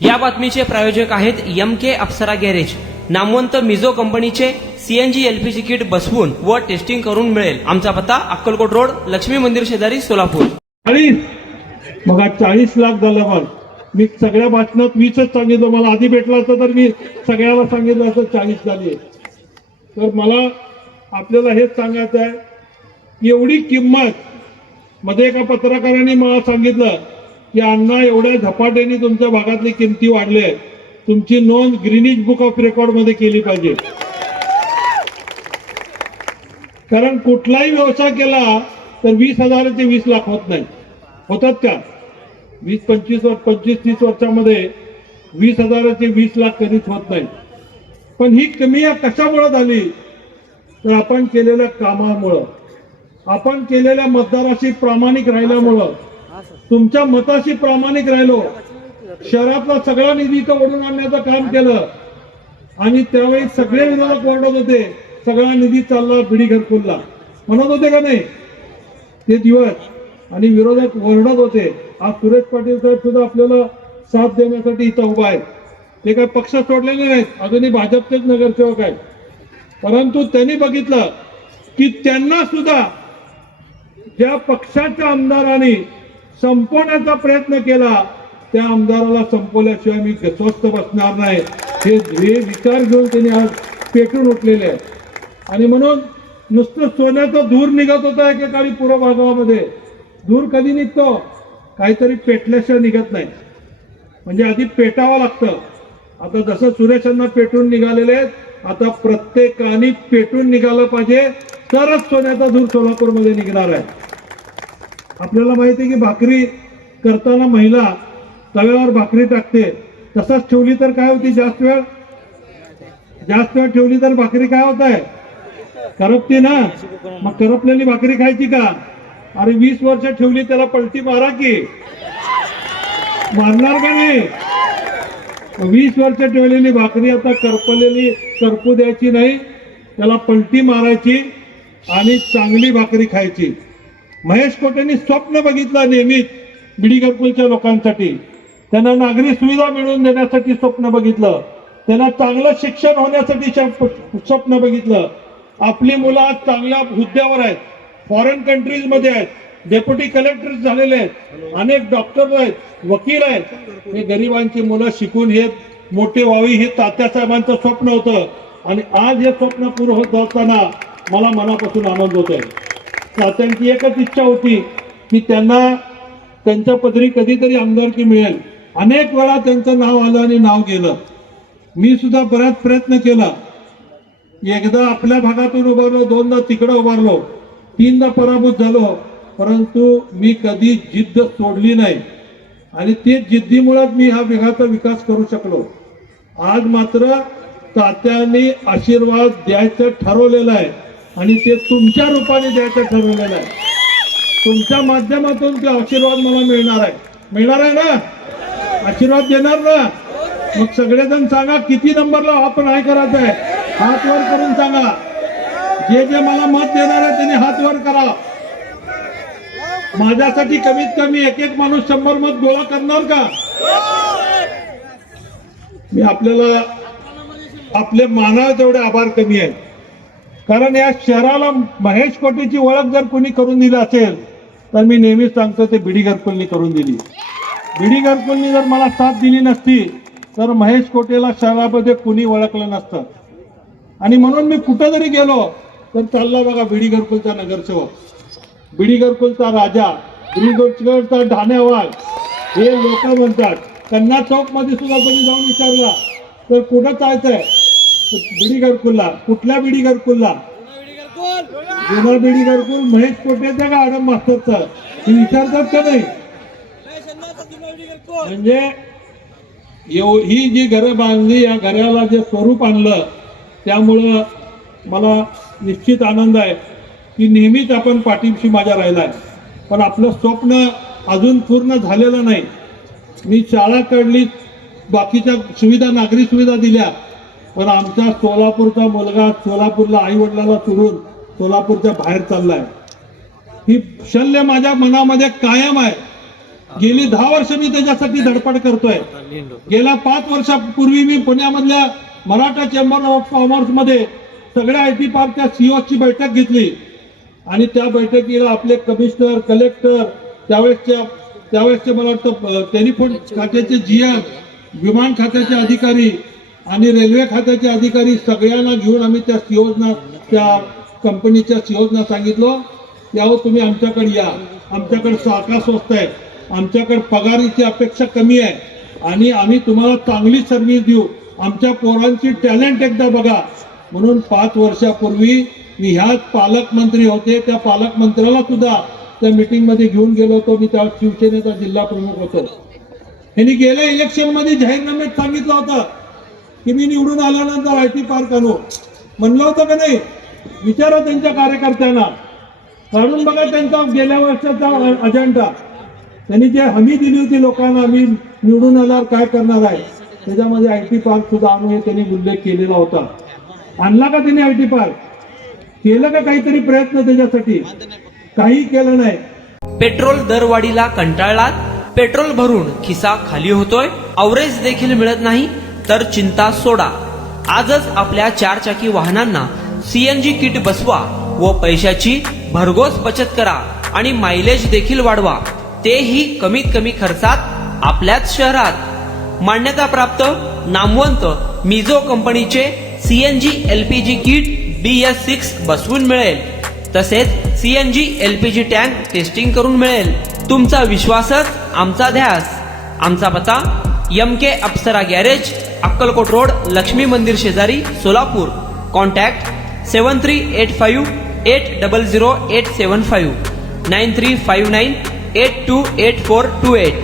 या बातमीचे प्रायोजक आहेत MK अप्सरा गॅरेज. नामवंत मिझो कंपनीचे CNG LPG किट बसवून व टेस्टिंग करून मिळेल. आमचा पत्ता अक्कलकोट रोड, लक्ष्मी मंदिर शेजारी, सोलापूर. 40 लाख झाला. मग मी सगळ्या भाषणात 20च सांगितलं. मला आधी भेटला असतं तर मी सगळ्याला सांगितलं असतं 40 झाली. तर मला आपल्याला हेच सांगायचं आहे की एवढी किंमत मध्ये एका पत्रकारांनी मला सांगितलं की अण्णा एवढ्या झपाट्याने तुमच्या भागातली किमती वाढल्या, तुमची नोंद ग्रीनिज बुक ऑफ रेकॉर्ड मध्ये केली पाहिजे. कारण कुठलाही व्यवसाय केला तर 20,000 ते 20 लाख होत नाही. होतात का? 25-30 वर्षामध्ये 20,000 ते 20 लाख कधीच होत नाही. पण ही कमी कशामुळे झाली? तर आपण केलेल्या कामामुळं, आपण केलेल्या मतदाराशी प्रामाणिक राहिल्यामुळं, तुमच्या मताशी प्रामाणिक राहिलो, शहरातला सगळा निधी इथं ओढून आणण्याचं काम केलं आणि त्यावेळी सगळे विरोधक ओरडत होते सगळा निधी चालला बीडी घरकुलला, म्हणत होते का नाही ते दिवस? आणि विरोधक ओरडत होते. आज सुरेश पाटील साहेब सुद्धा आपल्याला साथ देण्यासाठी इथं उभा आहे. ते काही पक्ष सोडलेले नाहीत, अजूनही भाजपचेच नगरसेवक आहेत. परंतु त्यांनी बघितलं की त्यांना सुद्धा ज्या पक्षाच्या आमदारांनी संपवण्याचा प्रयत्न केला त्या आमदाराला संपवल्याशिवाय मी स्वस्थ बसणार नाही, हे विचार घेऊन त्यांनी आज पेटून उठलेले आहेत. आणि म्हणून नुसतं सोन्याचा धूर निघत होता एकेकाळी पूर्व भागामध्ये. धूर कधी निघतो? काहीतरी पेटल्याशिवाय निघत नाही. म्हणजे आधी पेटावं लागतं. आता जसं सुरेशांना पेटून निघालेले आहेत, आता प्रत्येकाने पेटून निघालं पाहिजे, तरच सोन्याचा धूर सोलापूरमध्ये निघणार आहे. आपल्याला माहिती आहे की भाकरी करताना महिला तव्यावर भाकरी टाकते, तसंच ठेवली तर काय होती? जास्त वेळ ठेवली तर भाकरी काय होत आहे? करपते ना. मग करपलेली भाकरी खायची का? अरे 20 वर्ष ठेवली, त्याला पलटी मारा की मारणार का नाही? 20 वर्ष ठेवलेली भाकरी आता करपलेली करपू द्यायची नाही, त्याला पलटी मारायची आणि चांगली भाकरी खायची. महेश कोटेंनी स्वप्न बघितलं नेहमीच बीडी घरकुलच्या लोकांसाठी. त्यांना नागरी सुविधा मिळवून देण्यासाठी स्वप्न बघितलं, त्यांना चांगलं शिक्षण होण्यासाठी स्वप्न बघितलं. आपली मुलं आज चांगल्या हुद्द्यावर आहेत, फॉरेन कंट्रीज मध्ये आहेत, डेप्युटी कलेक्टर झालेले आहेत, अनेक डॉक्टर आहेत, वकील आहेत. हे गरिबांची मुलं शिकून हे मोठे व्हावी हे तात्यासाहेबांचं स्वप्न होतं आणि आज हे स्वप्न पूर्ण होत असताना मला मनापासून आनंद होत आहे. तात्यांची एकच इच्छा होती की त्यांना त्यांच्या पदरी कधीतरी आमदारकी मिळेल. अनेक वेळा त्यांचं नाव आलं आणि नाव गेलं. मी सुद्धा बराच प्रयत्न केला. एकदा आपल्या भागातून उभारलो, दोनदा तिकडे उभारलो, 3दा पराभूत झालो, परंतु मी कधी जिद्द सोडली नाही आणि ते जिद्दीमुळेच मी हा भागाचा विकास करू शकलो. आज मात्र तात्यांनी आशीर्वाद द्यायचं ठरवलेलं आहे आणि ते तुमच्या रूपाने द्यायचं ठरवलेलं आहे. तुमच्या माध्यमातून ते आशीर्वाद मला मिळणार आहे. मिळणार आहे ना? आशीर्वाद देणार ना? मग सगळेजण सांगा किती नंबरला आपण आहे करायचं आहे, हात वर करून सांगा. जे जे मला मत देणार आहे त्यांनी हात वर करा. माझ्यासाठी कमीत कमी एक माणूस 100 मत गोळा करणार का? मी आपल्याला आपले मानावे तेवढे आभार कमी आहेत. कारण या शहराला महेश कोटेची ओळख जर कोणी करून दिली असेल तर मी नेहमीच सांगतो ते बीडी घरकुलनी करून दिली. बीडी घरकुलनी जर मला साथ दिली नसती तर महेश कोटेला शहरामध्ये कुणी ओळखलं नसतं. आणि म्हणून मी कुठं जरी गेलो तर चालला बघा बीडी घरकुलचा नगरसेवक, बीडी घरकुलचा राजा, बीडी घरकुलचा ढाण्यावाल, हे लोक म्हणतात. कन्ना चौक मध्ये सुद्धा तुम्ही जाऊन विचारला तर कुठं जायचंय? बीडी घरकुलला. कुठल्या बीडी घरकुलला? जुना बीडी घरकुल महेश कोटेचा का आडम मास्तरचा? हे विचारतात का नाही? म्हणजे ही जी घरं बांधली, या घराला जे स्वरूप आणलं, त्यामुळं मला निश्चित आनंद आहे की नेहमीच आपण पाठीशी माझ्या राहिला आहे. पण आपलं स्वप्न अजून पूर्ण झालेलं नाही. मी शाळा काढली, बाकीच्या सुविधा, नागरी सुविधा दिल्या, पण आमचा सोलापूरचा मुलगा सोलापूरला आई वडिलाला सोडून सोलापूरच्या बाहेर चाललाय. ही शल्य माझ्या मनामध्ये कायम आहे. गेली 10 वर्ष मी त्याच्यासाठी धडपड करतोय. गेल्या 5 वर्षापूर्वी मी पुण्यामधल्या मराठा चेंबर ऑफ कॉमर्स मध्ये सगळ्या आयटी पार्कच्या सीईओची बैठक घेतली आणि त्या बैठकीला आपले कमिशनर, कलेक्टर, त्यावेळेसचे मला वाटतं टेलिफोन खात्याचे जीएम, विमान खात्याचे अधिकारी आणि रेल्वे खात्याचे अधिकारी सगळ्यांना घेऊन आम्ही त्या सीओजना, त्या कंपनीच्या सीओजना सांगितलं यावं तुम्ही आमच्याकडे या, आमच्याकडे शाखा स्वस्त आहे, आमच्याकडे पगारीची अपेक्षा कमी आहे आणि आम्ही तुम्हाला चांगली सर्व्हिस देऊ, आमच्या टॅलेंट एकदा बघा. म्हणून 5 वर्षापूर्वी मी ह्याच पालकमंत्री होते, त्या पालकमंत्र्याला सुद्धा त्या मीटिंग मध्ये घेऊन गेलो होतो. मी त्या शिवसेनेचा जिल्हा प्रमुख होतो. यांनी गेल्या इलेक्शन मध्ये जाहीरनाम्यात सांगितलं होतं की मी निवडून आल्यानंतर आयटी पार्क आणू. म्हणलं होतं का नाही? विचारा त्यांच्या कार्यकर्त्यांना, काढून बघा त्यांचा गेल्या वर्षाचा अजेंडा. त्यांनी जे हमी दिली होती लोकांना, आम्ही निवडून आल्यावर काय करणार आहे, त्याच्यामध्ये आयटी पार्क सुद्धा आणू हे त्यांनी उल्लेख केलेला होता. आणला का त्यांनी आयटी पार्क? केलं का काहीतरी प्रयत्न त्याच्यासाठी? काही केलं नाही. पेट्रोल दरवाढीला कंटाळलात? पेट्रोल भरून खिसा खाली होतोय? अवरेज देखील मिळत नाही? तर चिंता सोडा. आजच आपल्या 4 चाकी वाहनांना सीएनजी किट बसवा व पैशाची भरघोस बचत करा आणि मायलेज देखील वाढवा, तेही कमीत कमी खर्चात आपल्याच शहरात. मान्यताप्राप्त नामवंत मिझो कंपनीचे सीएनजी एलपीजी किट BS6 बसवून मिळेल. तसेच सीएनजी एलपीजी टँक टेस्टिंग करून मिळेल. तुमचा विश्वासच आमचा ध्यास. आमचा पत्ता MK अप्सरा गॅरेज, अक्कलकोट रोड, लक्ष्मी मंदिर शेजारी, सोलापूर. कॉन्टॅक्ट 7385800875 9359828428.